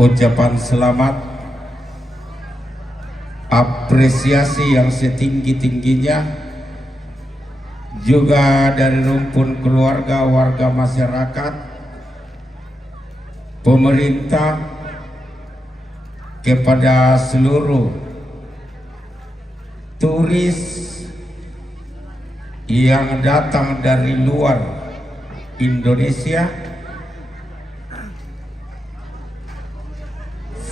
ucapan selamat, apresiasi yang setinggi-tingginya juga dari rumpun keluarga, warga masyarakat, pemerintah, kepada seluruh turis yang datang dari luar Indonesia.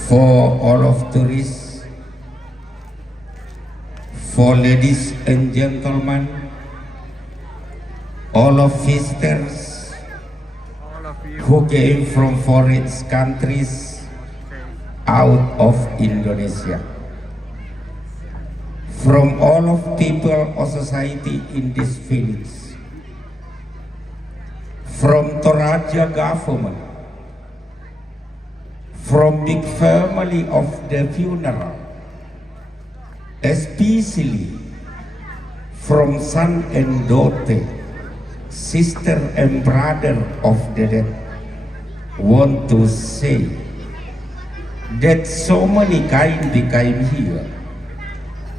For all of tourists, for ladies and gentlemen, all of visitors who came from foreign countries out of Indonesia, from all of people or society in this village, from Toraja government, from big family of the funeral, especially from son and daughter, sister and brother of the dead, want to say that so many kind became here,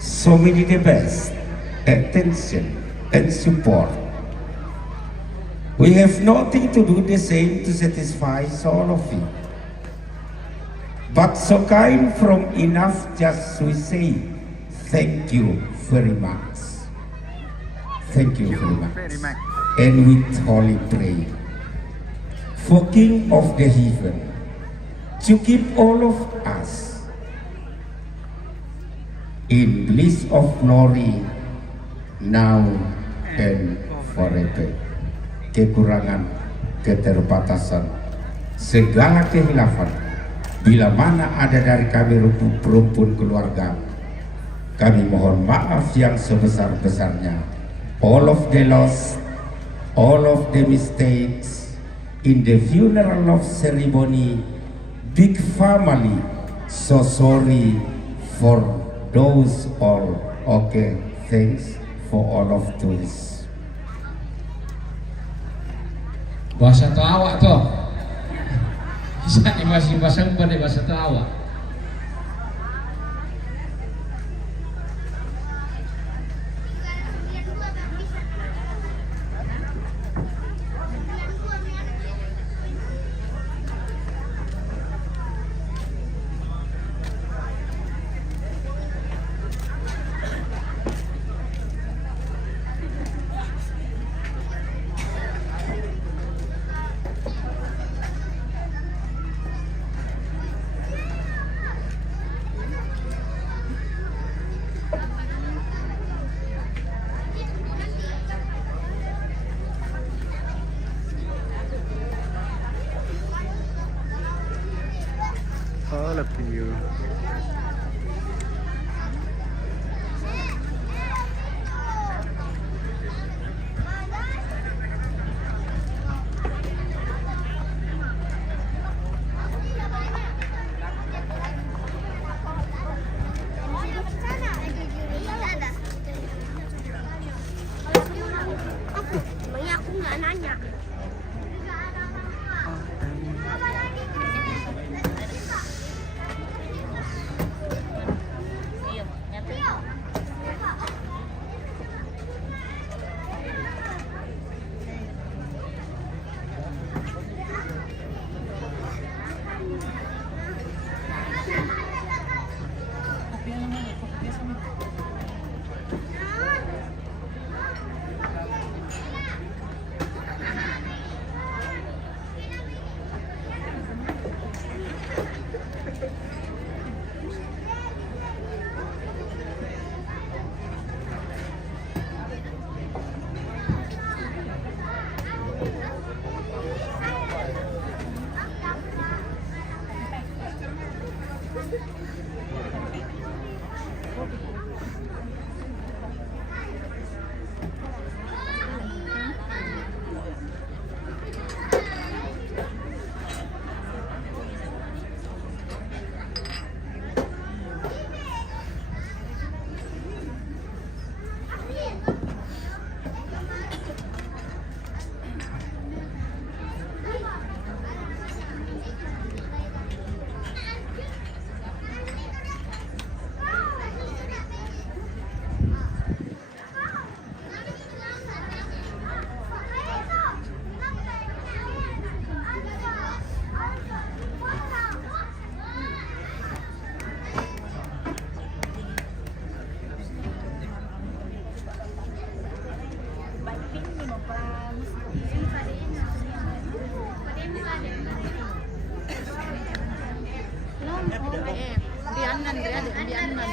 so many the best attention and support. We have nothing to do the same to satisfy all of you, but so kind from enough just we say thank you very much. Thank you very much. And with holy prayer for King of the heaven to keep all of us in bliss of glory now and forever. Kekurangan, keterbatasan, segala kehilafan, bila mana ada dari kami rumpun keluarga, kami mohon maaf yang sebesar-besarnya. All of the loss, all of the mistakes in the funeral of ceremony, big family, so sorry for those all. Okay, thanks for all of those. Bahasa Tawa toh. Bisa masing-masing pada bahasa Tawa.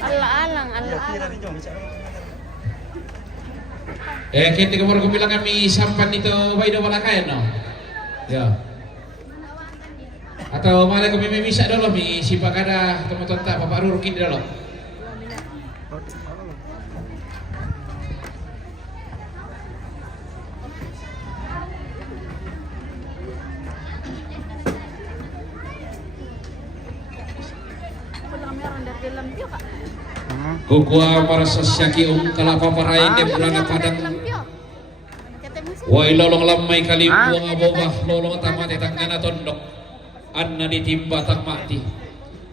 Alang-alang. Kita kemarin ko bilang kami sampan nito Baido Balakayan, no? Ya. Atau malah kami memisa dulu, mi siapa kada teman-teman tak Bapak Rurukin dulu. Kukua para sasyaki kalapa parain de bulana padang. Wai lolong lamai kali buang abobah lolong tamat tanggana tondok. Anna ditimba tak mati.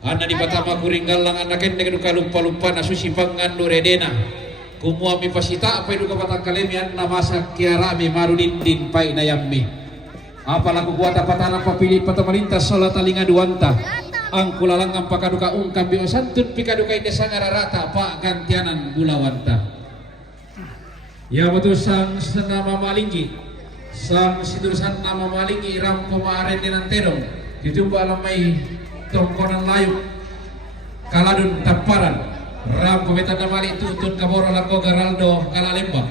Anna di patama kuringgalang anak ende keduka lupa-lupa nasusi pangan duredena. Kumua mi pasita apa duka patang kalemi anna masak kiara mi marudindin pai nayammi. Apalah kuat apa tanah papilih pemerintah solat talinga duanta. Angku lalangan pakaduka ungkap bio santun pikaduka ide sangara rata pak gantianan bulawanta. Ya betul sang senama malinggi, sang siturusan nama malinggi rampo maaren dengan terong ditumba alamai tongkonan layu kaladun taparan rampo betanda mali tutun kaboro lako Geraldo Kalalembang.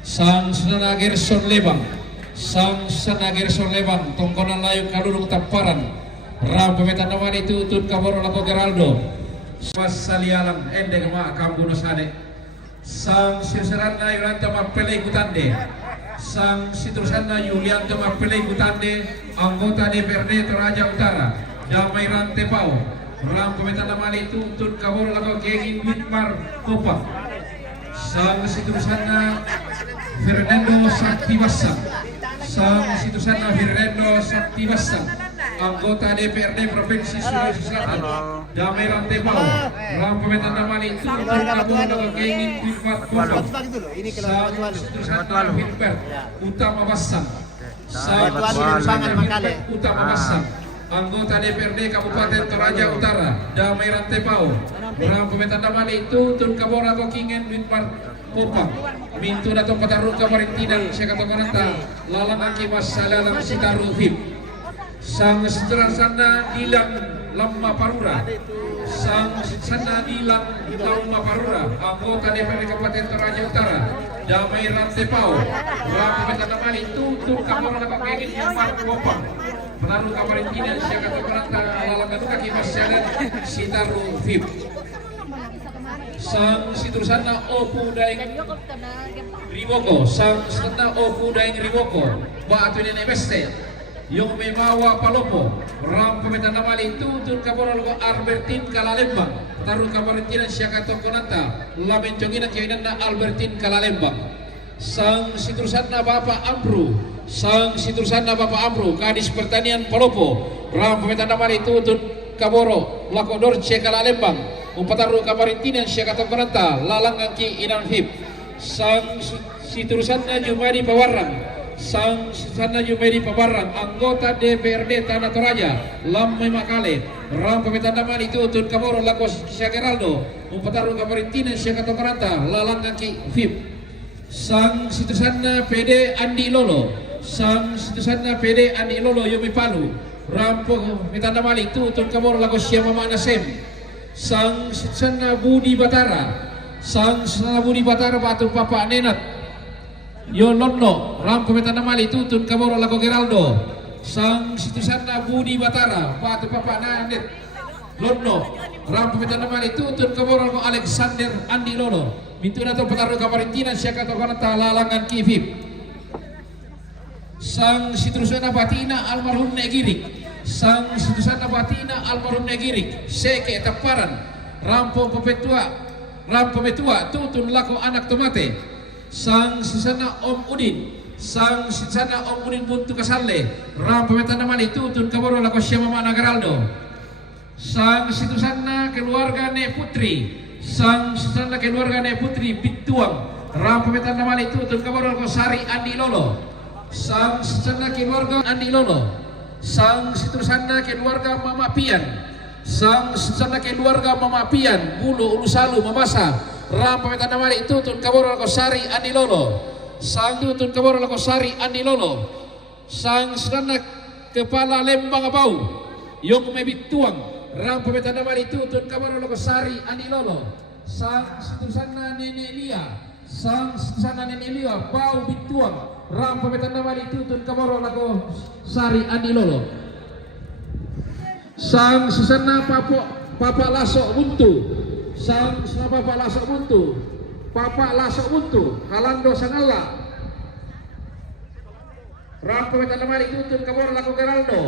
Sang senana Gerson Lebang, sang senana Gerson Lebang tongkonan layu kaludung taparan. Ram pemetan nama itu tun kaboro lako Geraldo Mas salialang endeng ma kambuno sane sang sirserana Yulanta mapelai kutande sang sitursana Yulianto mapelai kutande anggota DPRD Toraja Utara Damai Rantepau. Ram pemetan nama itu tun kaboro lako Gegi Bitmar Kopa sang sitursana Fernando Sakti Bassam sang sitursana Fernando Sakti Bassam anggota DPRD Provinsi Sulawesi Selatan Damai Rantepau. Ram pemetan nama itu kabur keingin Pilpart Pondok sang sitursana Filbert Utama Bassam sang sitursana Utama Bassam anggota DPRD Kabupaten Toraja Utara Damai Rantepau. Ram pemetan nama itu tun kabora kokingen Pilpart Popang mintu datang pataru kamarintinan saya kata kananta lalang akibat salalang sitaru vip sang sana dilang lama parura sang sana dilang lama parura anggota DPRD Kabupaten Toraja Utara Damai Rantepau. Ram pemetan nama itu tun kabora kokingen Pilpart Popang penaruh kamarintinan saya kata kananta lalang akibat salalang sitaru vip sang sitursana Opu Daeng Riboko sang setna Opu Daeng Riboko batu nene beste yung may mawa palopo. Ram pemetan nama itu tun kaboro logo Albertin Kalalembang taruh kamarintinan siya katokonanta lamen conginan kainan Albertin Kalalembang. Sang sitursana Bapak Amru sang sitursana Bapak Amru Kadis Pertanian Palopo. Ram pemetan nama itu tun kaboro lako Dorce Kalalembang umpataru kamarintinan siya katokonanta lalang angki inan hip. Sang sitursana Jumadi Pawarang sang sitursana Jumadi Pawarang anggota DPRD Tanah Toraja Lamai Makale. Ram pemetan nama itu tun kaboro lako siya Geraldo umpataru kamarintinan siya katokonanta lalang angki hip. Sang sitursana PD Andi Lolo sang sitursana PD Andi Lolo Yomi Palu. Ram pemetan nama itu tun kaboro lako siya Mama Nasem sang sana Budi Batara sang sana Budi Batara batu Papa Nenat Yolono. Ram pemetan nama itu tun kaboro lako Geraldo sang sana Budi Batara batu Papa Nenet Lono. Ram pemetan nama itu tun kaboro lako Alexander Andi Lolo mintu nato petaru kamarintinan siya katokonanta lalangan kivip. Sang sitursana Batina almarhum Negirik sang sitursana Batina almarhum Negirik seke taparan rampo pemetua tutun lako anak tomate. Sang sitursana Om Udin sang sitursana Om Udin buntu kasalle. Ram pemetan nama itu tutun kaboro lako siya Mama Geraldo. Sang sitursana keluarga Ne Putri sang sitursana keluarga Ne Putri Bituang. Ram pemetan nama itu tutun kaboro lako Sari Andi Lolo sang sitursana keluarga Andi Lolo. Sang sitursana keluarga Mama Pian sang sitursana keluarga Mama Pian Bulu Ulusalu Mamasa. Ram pemetan nama itu tun kaboro lako Sari Andi Lolo sang tun kaboro lako Sari Andi Lolo. Sang sitursana kepala Lembang Abau yung may bituang. Ram pemeta nama ditutun kamar lo Sari Andi Lolo. Sang Situsana Nenek Lia. Sang Situsana Nenek Lia Bau Bituang. Ram pemeta nama ditutun kamar lo Sari Andi Lolo. Sang Susana Papa Lasok Buntu. Sang Susana Papa Lasok Buntu. Papa Lasok Buntu. Kalando Sangala. Ram pemeta nama ditutun kamar lo Geraldo.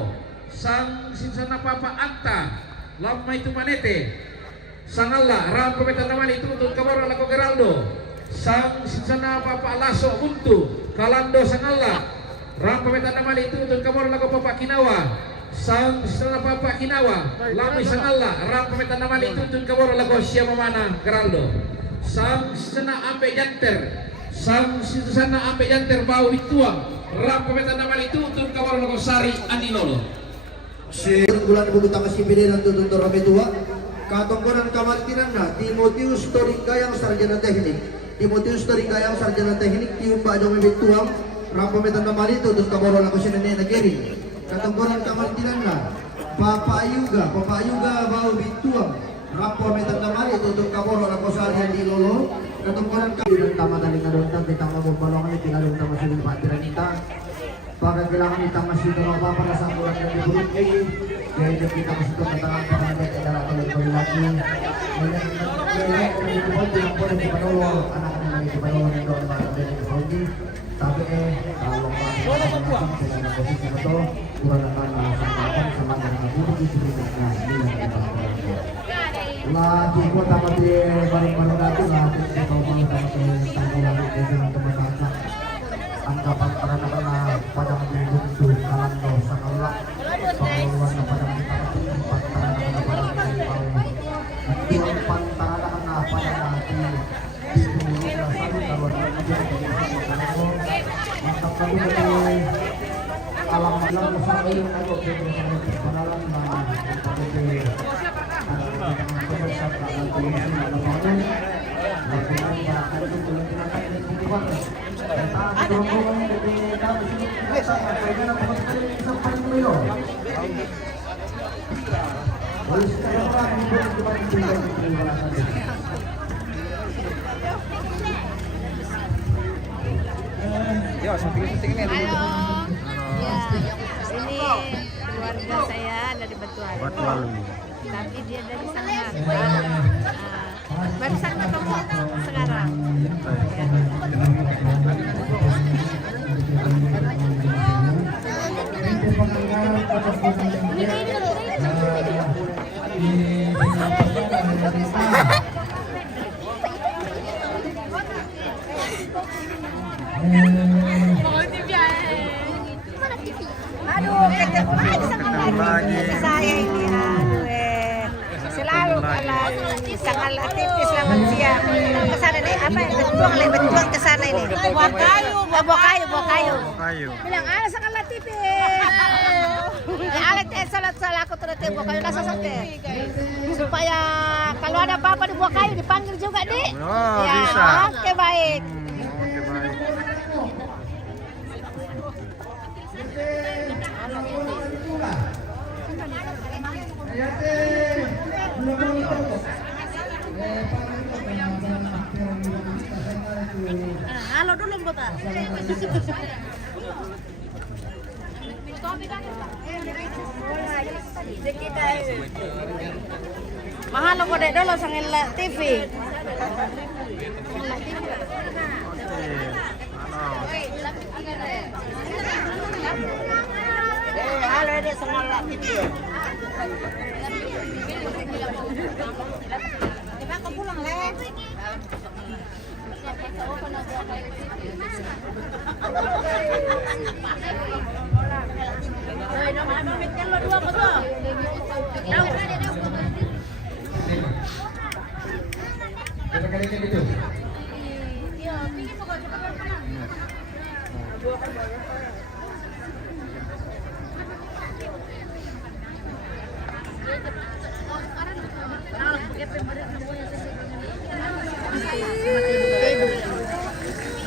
Sang Susana Papa Anta. Lama itu manete Sangala ram pemeta nama ditutun kamar lo Geraldo. Sang Susana Papa Lasok Buntu. Kalando Sangala ram pemeta nama ditutun kamar lo Papa Kinawa. Sang Susana Papa Kinawa Lami Sangala ram pemeta nama ditutun kamar lo Siamamana Geraldo. Sang Susana Ambe Janter. Sang Susana Ambe Janter Bau Bituang ram pemeta nama ditutun kamar lo Sari Andi Lolo. Si bulan bubutang sipili ng tututor kami tuwa katungkuran kamantinan na Timotheus Torigayang Sarjana Teknik Timotheus Torigayang Sarjana Teknik tium ba jong bituang rampametan na malito dos kaboro na ko sinene na geri katungkuran kamantinan na Papa Ayuga Bau Bituang rampametan na malito dos kaboro na ko Sarjana di Lolo katungkuran kamantinan tamatan ni kadontan ditang mabubalong ni pinalunta masilong patiranita. Para kailangan itang masito ng papalasan ko lang ng ibuti kaya ito kita masito katangan pangalit ay darato ng paglalaki kaya ito ng ibuti lang po ng ipanowa anak na ng ipanowa ng doon para din ng ibuti sabi tawag pa sila ng posisyon ito kurang naman sa kapang sa mga nakabuti disiplinan na nilang ipanowa lagi ko dapat bareng-bareng natin natin ito mga dapat tanggulan ito ng teman-teman anggapan karena pada menjadi kalando sangalak pengeluaran pada tempat karena pada tempat karena pada nanti di satu kalau menjadi mantap kali dari alam alam bersama yang ada di pengenalan Halo. Ya, ini keluarga saya dari Batualu. Tapi dia dari Sangat. Barusan ketemu sekarang. Aduh, ketemu lagi saya ini, selalu sangat tipis selamat siang. Kesana nih apa ya? Betuang kesana ini. Buah kayu. Bilang ala sangat tipis. Ya ala salat aku terus buah kayu rasa santai. Supaya kalau ada apa-apa di buah kayu dipanggil juga dik. Oh, ya, bisa. Oke baik. Halo dulu Mbak. Mahal ko dek dulu sang TV. Halo dek sang TV. Coba kau pulang leh.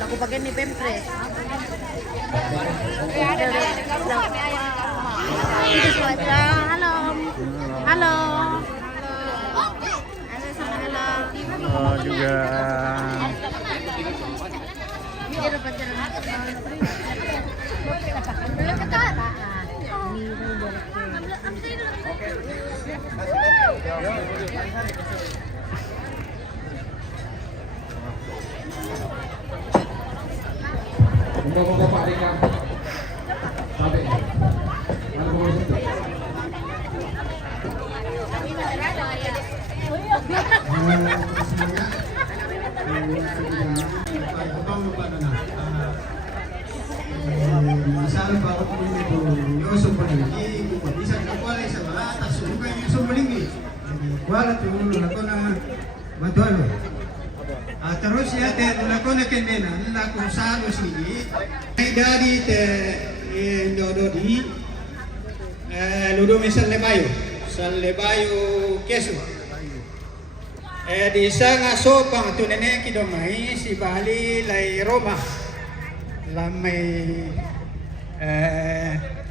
Aku pakai nih pempres. Halo. Halo. juga. Bapak-bapak di kampung. Sampai. Mana boleh situ? Masalah bawa itu Yusuf Palingi, bisa kembali sama atas bukan Yusuf Palingi. Kuala tu lakukan betul. Terus ya lakukan kendena, lakukan satu sini. Dari Dodi, Ludo misal lebayo kesu. Di sana sopang tu nenek kidomai si Bali lai Roma. Lamai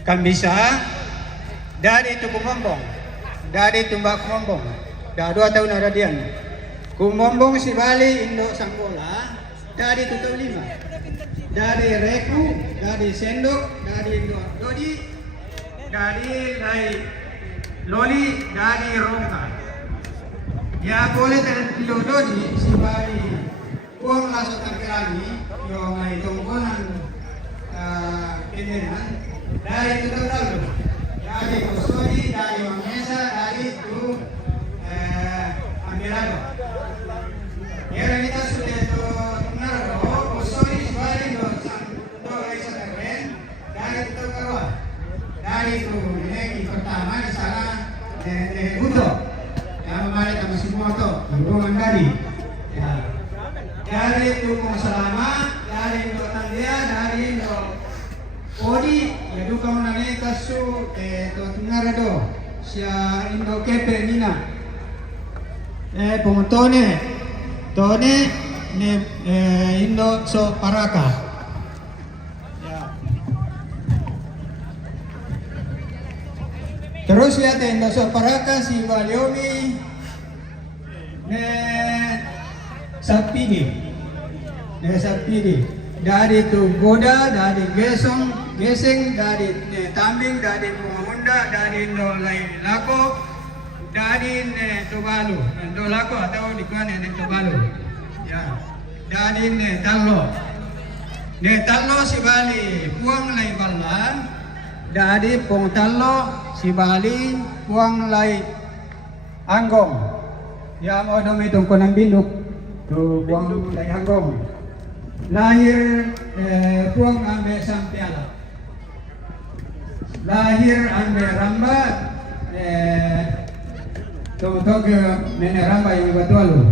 Kambisa dari itu Kumombong, dari Tumbak Kumombong. Dah 2 tahun ada dia. Kumombong si Bali Indo Sanggola dari itu tahun 5. Dari Reku, dari Sendok, dari Indo Dodi, dari Lai Loli, dari Rongka. Ya boleh dari Indo Dodi si Bali. Uang langsung terkirani, yang ay tungkunan pindahan dari itu lalu, dari Kusuri, dari Mangesa, dari itu Amirado. Ya kita sudah itu Narado, Kusuri, Subari, do Isa Keren, dari itu Karwa, dari itu ini pertama di sana Uto, yang kemarin kami semua itu hubungan dari. Ya. Dari itu Selama, dari Indo Tandia, dari Indo Odi, ya duka mengenai kasu Tungarado, sia Indo Kepe Mina, Tone ne Indo So Paraka. Ya. Terus ya Indo So Paraka si Waliomi, ne Sapidi, dari itu Goda, dari Geseng, dari Tambing, dari Muhamunda, dari Nolai Lako, dari Tobalu, Lako atau di mana Tobalu, ya, dari Tallo si Bali, Puang Lai Balan, dari Pong Tallo si Bali, Puang Lai Anggong, ya mau dong itu konang binduk. Tu Puang Lai Anggong lahir Puang ambe Sampiala, lahir ambe Ramba tog Nenek Ramba yang Batualu,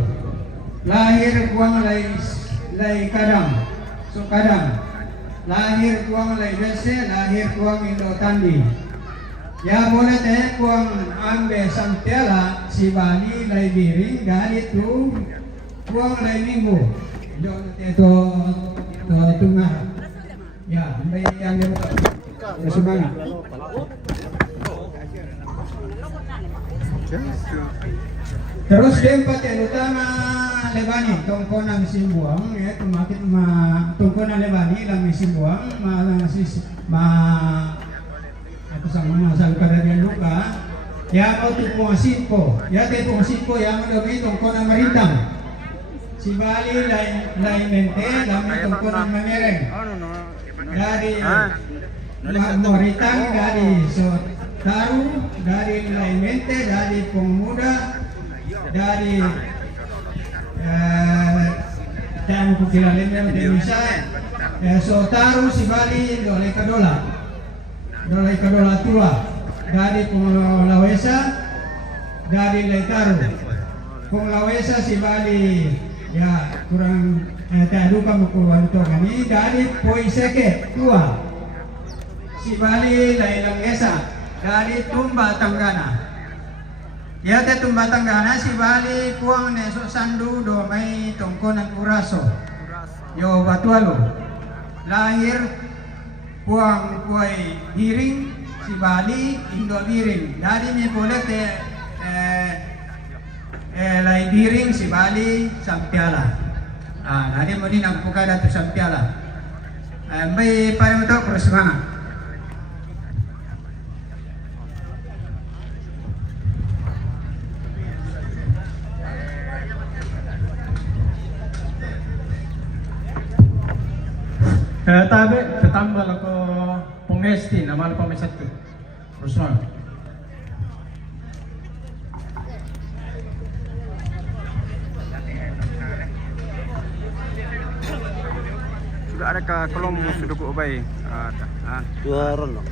lahir Puang Lai Kadang, Kadang, lahir Puang Lai Bese, lahir Puang Indo Tandi. Ya boleh Puang ambe Sampiala si Bali Lai Biring dari itu Puang Lai Minggu, itu tengah, ya, yang dia semangat. Terus tempat yang utama Lebani, tongkonan Simbuang, ya, tongkonan Lebani, lang Simbuang, atau sama masal kadang luka, ya mau tu Puang ya Puang Sitpo yang ada di tongkonan Marintang. Si Bali lain mente, lain tongkonan Mamereng. Dari Maritang, dari Taru, dari lain mente, dari Pemuda, dari dan kukilalim yang Indonesia. Taru si Bali Dolai Kadola tua, dari Penglawesa, dari Taru. Penglawesa si Bali. Ya kurang lupa mukul itu kami dari Poiseke tua si Bali Lailang Esa dari Tumba Tanggana. Ya Tumba Tanggana si Bali Puang Neso Sandu Domai Tongkonan Uraso Yo Batualu, lahir Puang Puai Hiring si Bali Indo Biring dari Nepolete Lai diring si Bali Sampiala. Nadi mo din ang pukada to Sampiala. May parang ito, pero semangat. Tabi, tatambal ako pumesti, naman pa may satu. Personal. Sudah ada ke kolom sudah ku ubay. Juara loh.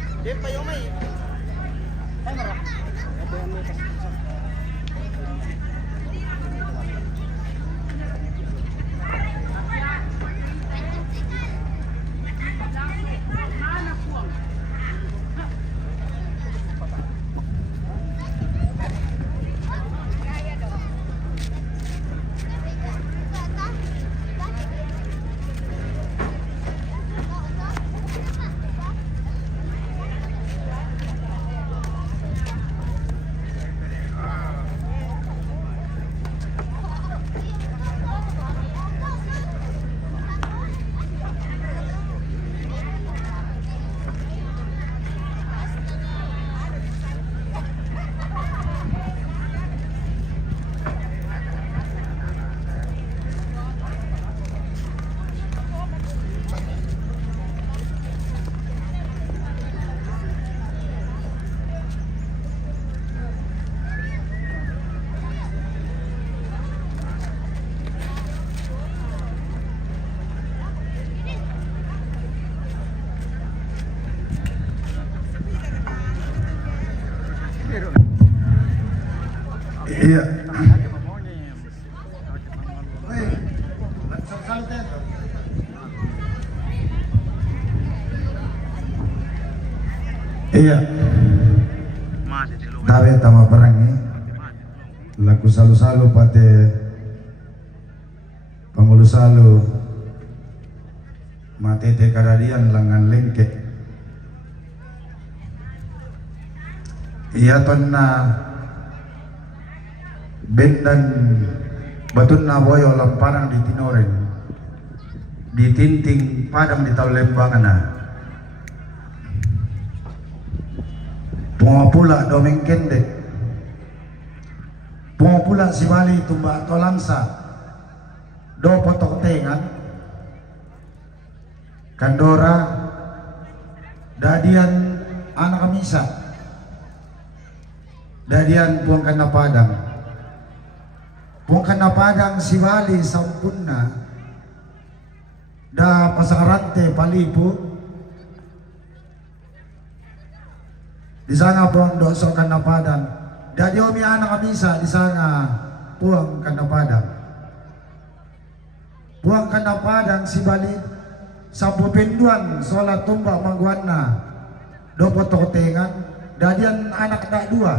Iya. Iya. Tabe tama parangi. Laku salu-salu pate Pangulo salu matete kadadian langan lengke. Iya na bendan batun na boyo lamparang di Tinoren ditinting padang di Taulembangan na pumapula domeng kende pumapula si Bali tumba tolangsa do potok tengan kandora dadian anak kamisa dadian puang kana padang bukan padang si Bali sampurna da pasakarante palipu di sana puang doso kana padang da diomi anak kabisa di sana puang kana padang puang kana padang si Bali sampu penduan sholat tumbak mangguana do pototengan dadian anak dak dua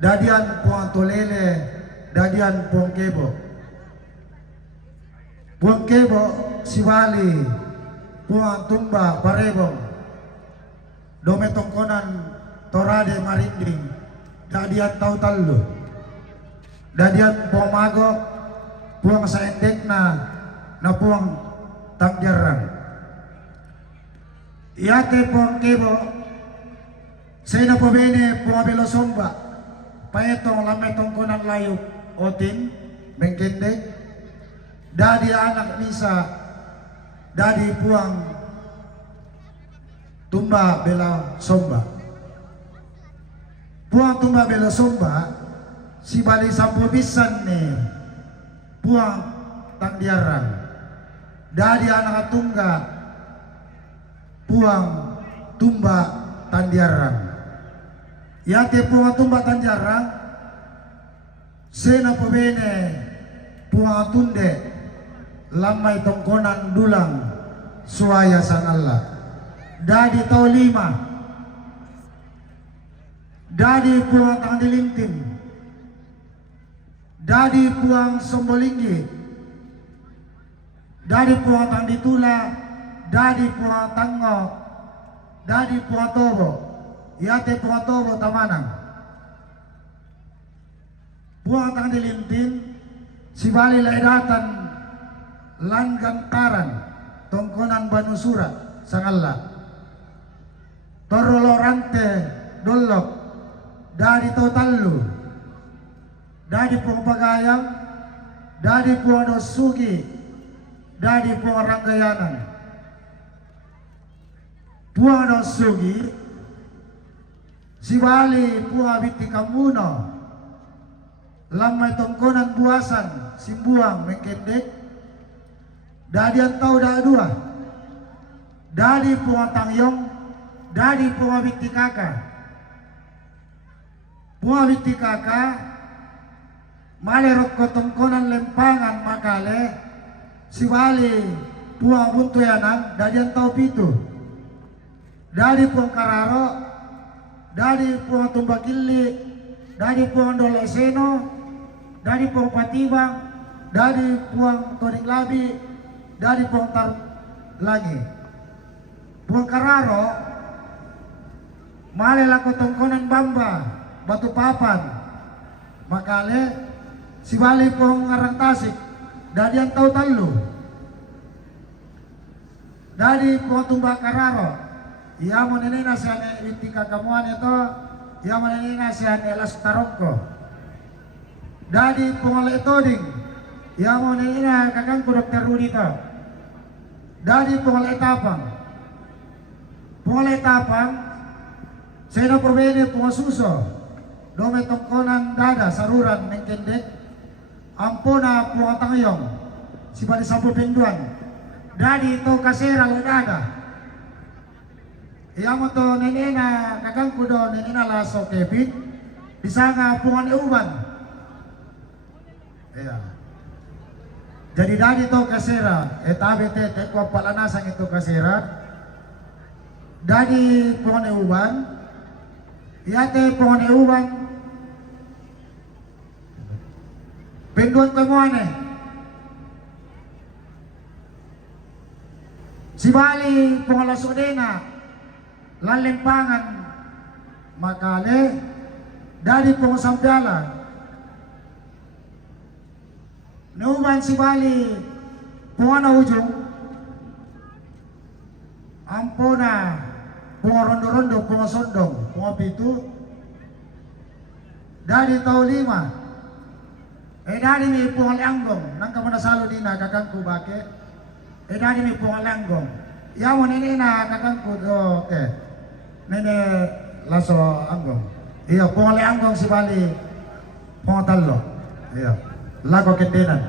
dadian puang tolele dadian puang kebo si Bali puang tumba parebong dome tongkonan torade marinding dadian tau tallu dadian puang magok puang saendek na puang tangjarang iate puang kebo saya na po bene puang belosomba paetong lamay tongkonan layuk otin mengkende dadi anak misa dadi puang tumba bela somba puang tumba bela somba si Bali sampo bisan ne puang tangdiaran dadi anak tungga puang tumba tandiaran yate puang tumba tandiaran sena pebene puang tunde lamai tongkonan dulang suaya sanalla dadi tau lima dadi puang tangdilintin dadi puang sombolinggi dadi puang tangditula dadi puang tango dadi puang tobo yate puang tobo tamanang buang tang dilintin si bali laidatan lan gantaran tongkonan banusura sangalla torolorante dolok dari totallu dari pembagayang dari puano sugi dari puaranggayanan puano sugi si bali puabiti kamuno lamay tongkonan buasan simbuang mengkendek dari antau dua dari puatangyong dari puabiti kakak puabiti kakak malerok ko tongkonan lempangan makale si bali puang buntuyanan dari antau pitu dari puang kararo dari puang tumbakili dari puang doleseno dari puang patibang dari puang toning labi dari puang tar lagi puang kararo malelako tongkonan bamba batu papan makale si bali puang ngarang tasik dari yang tahu talu dari puang tumbak kararo iya mo nene nasiane intika kamuan itu iya mo nene nasiane las tarongko dari pengoleh toding iya mo nene na kakangku Dr. Rudi to dari pengoleh tapang saya na perbede pengasuso dome tongkonan dada saruran mengkendek ampona puatangyong si bali sampo penduan dari to kasera lo dada iya mo to nene na kakangku do nene na laso kebit bisa nga pungan euban iya jadi dari to kasera tabi tete ko palanasang itu kasera dari pungan euban iya te pungan euban penduan kamuane si bali pungalasodena lalempangan makale dari pengusampiala neuban si bali pungana ujung ampona pungarondo-rondo pungasondong pungapitu dari tahun 5 dari mi pungalanggong nang kamanasalo dina kakangku bake dari mi pungalanggong yawan ini na kakangku oke nene laso anggong iya pungale anggong si bali pungatalo iya lago kendenan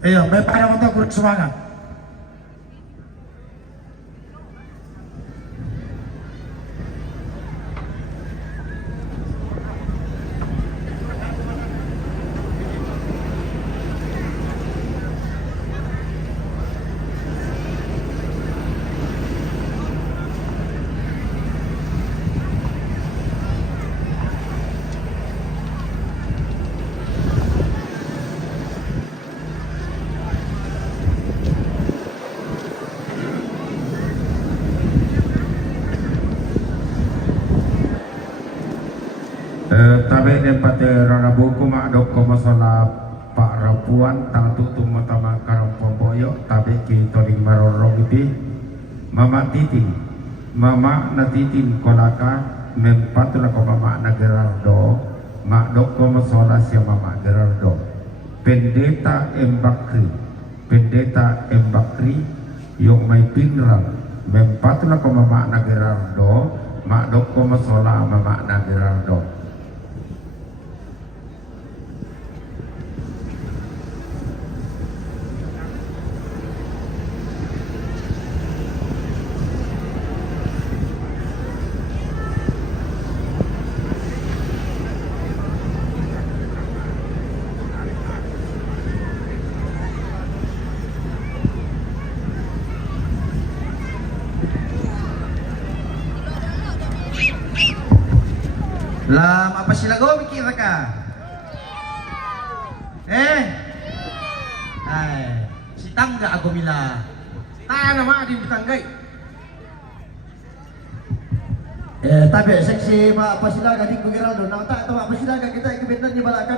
iya may para mo to kurut semangat tabe dempate rana buku mak dok ko masalah Pak Rapuan tang tutu matama karang pomboyo tabe ki toring marorong iti mama titing mama na titing kolaka mempatula ko mama na Gerardo mak dok ko masalah siya mama Gerardo pendeta Embakri yung may pinral mempatula ko mama na Gerardo mak dok ko masalah mama na Gerardo. Lam apa sila go mikir ka? Ay, si tangga ako mila. Tahan naman din tanggay. Tapi seksi Pak Pasilaga di Geraldo. Nang tak tahu Pak Pasilaga kita ikut di balakan.